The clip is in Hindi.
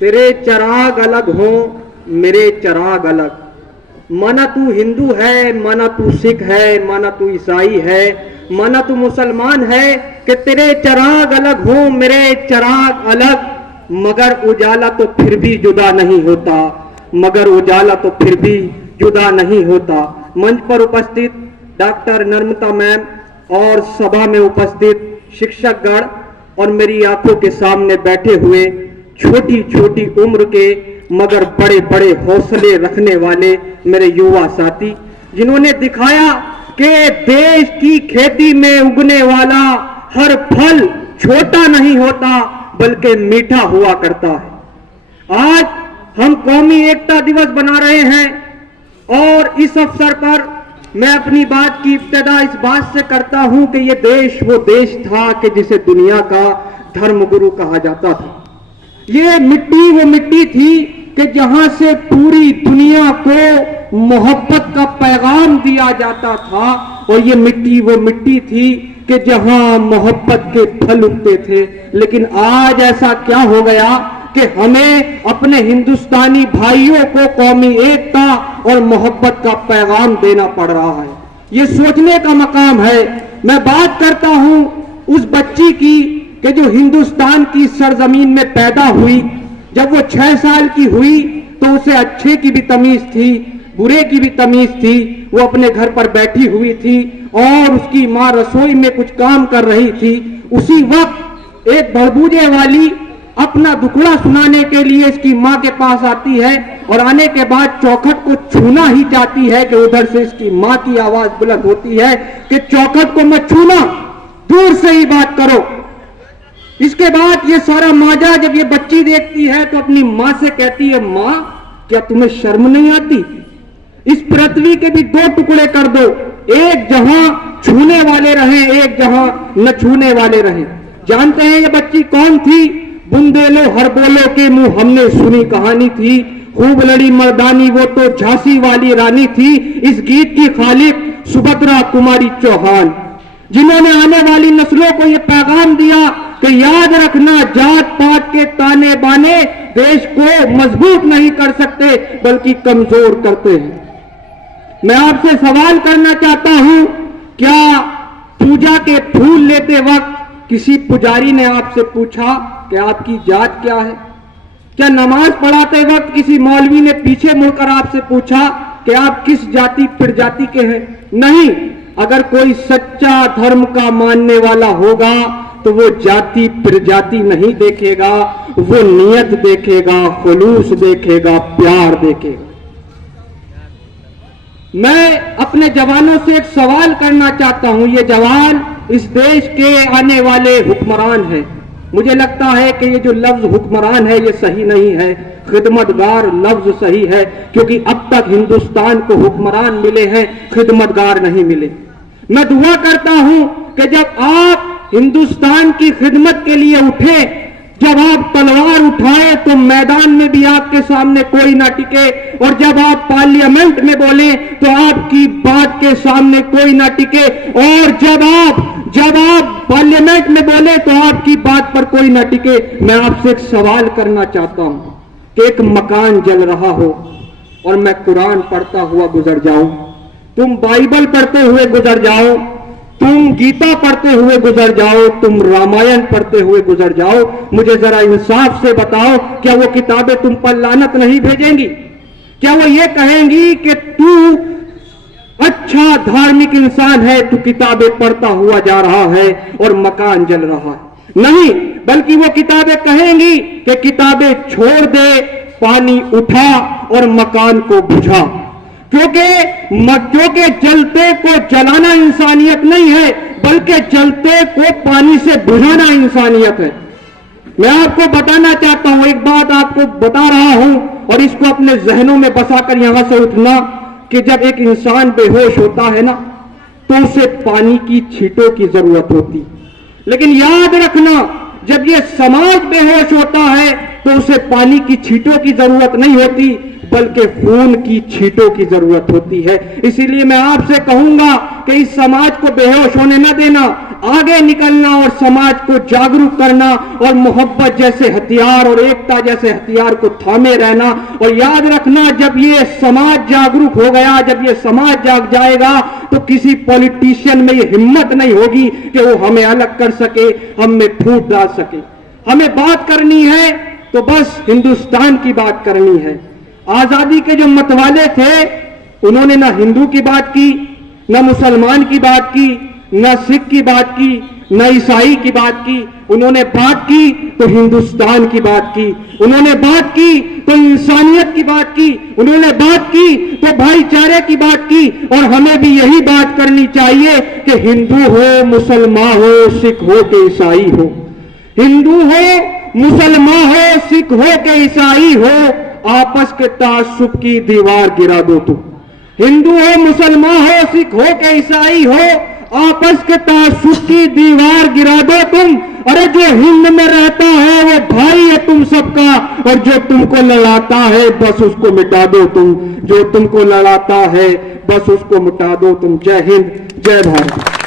तेरे चराग अलग हों, मेरे चराग अलग, माना तू हिंदू है, माना तू सिख है, माना तू ईसाई है, माना तू मुसलमान है, कि तेरे चराग अलग हों, मेरे चराग अलग, मगर उजाला तो फिर भी जुदा नहीं होता, मगर उजाला तो फिर भी जुदा नहीं होता। मंच पर उपस्थित डॉक्टर नर्मदा मैम और सभा में उपस्थित शिक्षकगण और मेरी आंखों के सामने बैठे हुए छोटी छोटी उम्र के मगर बड़े बड़े हौसले रखने वाले मेरे युवा साथी, जिन्होंने दिखाया कि देश की खेती में उगने वाला हर फल छोटा नहीं होता बल्कि मीठा हुआ करता है। आज हम कौमी एकता दिवस बना रहे हैं और इस अवसर पर मैं अपनी बात की इब्तिदा इस बात से करता हूं कि यह देश वो देश था कि जिसे दुनिया का धर्मगुरु कहा जाता था। ये मिट्टी वो मिट्टी थी कि जहां से पूरी दुनिया को मोहब्बत का पैगाम दिया जाता था, और ये मिट्टी वो मिट्टी थी कि जहां मोहब्बत के फल उगते थे। लेकिन आज ऐसा क्या हो गया कि हमें अपने हिंदुस्तानी भाइयों को कौमी एकता और मोहब्बत का पैगाम देना पड़ रहा है। ये सोचने का मकाम है। मैं बात करता हूं उस बच्ची की कि जो हिंदुस्तान की सरजमीन में पैदा हुई। जब वो 6 साल की हुई तो उसे अच्छे की भी तमीज थी, बुरे की भी तमीज थी। वो अपने घर पर बैठी हुई थी और उसकी मां रसोई में कुछ काम कर रही थी। उसी वक्त एक बड़बूजे वाली अपना दुखड़ा सुनाने के लिए इसकी मां के पास आती है और आने के बाद चौखट को छूना ही चाहती है कि उधर से इसकी मां की आवाज बुलंद होती है कि चौखट को मत छूना, दूर से ही बात करो। इसके बाद ये सारा माजा जब ये बच्ची देखती है तो अपनी मां से कहती है, मां क्या तुम्हें शर्म नहीं आती? इस पृथ्वी के भी 2 टुकड़े कर दो, एक जहां छूने वाले रहें, एक जहां न छूने वाले रहें। जानते हैं ये बच्ची कौन थी? बुंदेलो हर बोलो के मुंह हमने सुनी कहानी थी, खूब लड़ी मर्दानी वो तो झांसी वाली रानी थी। इस गीत की खालिक सुभद्रा कुमारी चौहान, जिन्होंने आने वाली नस्लों को यह पैगाम दिया कि याद रखना, जात पात के ताने बाने देश को मजबूत नहीं कर सकते बल्कि कमजोर करते हैं। मैं आपसे सवाल करना चाहता हूं, क्या पूजा के फूल लेते वक्त किसी पुजारी ने आपसे पूछा कि आपकी जात क्या है? क्या नमाज पढ़ाते वक्त किसी मौलवी ने पीछे मुड़कर आपसे पूछा कि आप किस जाति प्रजाति के हैं? नहीं। अगर कोई सच्चा धर्म का मानने वाला होगा तो वो जाति प्रजाति नहीं देखेगा, वो नियत देखेगा, खुलूस देखेगा, प्यार देखेगा। मैं अपने जवानों से एक सवाल करना चाहता हूं। ये जवान इस देश के आने वाले हुक्मरान हैं। मुझे लगता है कि ये जो लफ्ज हुक्मरान है ये सही नहीं है, खिदमतगार लफ्ज सही है, क्योंकि अब तक हिंदुस्तान को हुक्मरान मिले हैं, खिदमतगार नहीं मिले। मैं दुआ करता हूं कि जब आप हिंदुस्तान की खिदमत के लिए उठे, जब आप तलवार उठाएं तो मैदान में भी आपके सामने कोई ना टिके, और जब आप पार्लियामेंट में बोले तो आपकी बात के सामने कोई ना टिके, और जब आप पार्लियामेंट में बोले तो आपकी बात पर कोई ना टिके। मैं आपसे एक सवाल करना चाहता हूं कि एक मकान जल रहा हो और मैं कुरान पढ़ता हुआ गुजर जाऊं, तुम बाइबल पढ़ते हुए गुजर जाओ, तुम गीता पढ़ते हुए गुजर जाओ, तुम रामायण पढ़ते हुए गुजर जाओ, मुझे जरा इंसाफ से बताओ, क्या वो किताबें तुम पर लानत नहीं भेजेंगी? क्या वो ये कहेंगी कि तू अच्छा धार्मिक इंसान है, तू किताबें पढ़ता हुआ जा रहा है और मकान जल रहा है? नहीं, बल्कि वो किताबें कहेंगी कि किताबें छोड़ दे, पानी उठा और मकान को बुझा। क्योंकि जलते को जलाना इंसानियत नहीं है, बल्कि जलते को पानी से बुझाना इंसानियत है। मैं आपको बताना चाहता हूं, एक बात आपको बता रहा हूं और इसको अपने जहनों में बसाकर यहां से उठना, कि जब एक इंसान बेहोश होता है ना तो उसे पानी की छींटों की जरूरत होती, लेकिन याद रखना जब ये समाज बेहोश होता है तो उसे पानी की छींटों की जरूरत नहीं होती बल्कि खून की छींटों की जरूरत होती है। इसीलिए मैं आपसे कहूंगा कि इस समाज को बेहोश होने न देना। आगे निकलना और समाज को जागरूक करना और मोहब्बत जैसे हथियार और एकता जैसे हथियार को थामे रहना। और याद रखना, जब ये समाज जागरूक हो गया, जब ये समाज जाग जाएगा, तो किसी पॉलिटिशियन में ये हिम्मत नहीं होगी कि वो हमें अलग कर सके, हम में फूट डाल सके। हमें बात करनी है तो बस हिंदुस्तान की बात करनी है। आजादी के जो मतवाले थे, उन्होंने ना हिंदू की बात की, न मुसलमान की बात की, न सिख की बात की, न ईसाई की बात की। उन्होंने बात की तो हिंदुस्तान की बात की, उन्होंने बात की तो इंसानियत की बात की, उन्होंने बात की तो भाईचारे की बात की। और हमें भी यही बात करनी चाहिए कि हिंदू हो, मुसलमान हो, सिख हो कि ईसाई हो, हिंदू हो, मुसलमान हो, सिख हो कि ईसाई हो, आपस के तासुब की दीवार गिरा दो तुम। हिंदू हो, मुसलमान हो, सिख हो कि ईसाई हो, आपस के तासुब की दीवार गिरा दो तुम। अरे जो हिंद में रहता है वो भाई है तुम सबका, और जो तुमको लड़ाता है बस उसको मिटा दो तुम, जो तुमको लड़ाता है बस उसको मिटा दो तुम। जय हिंद, जय भारत।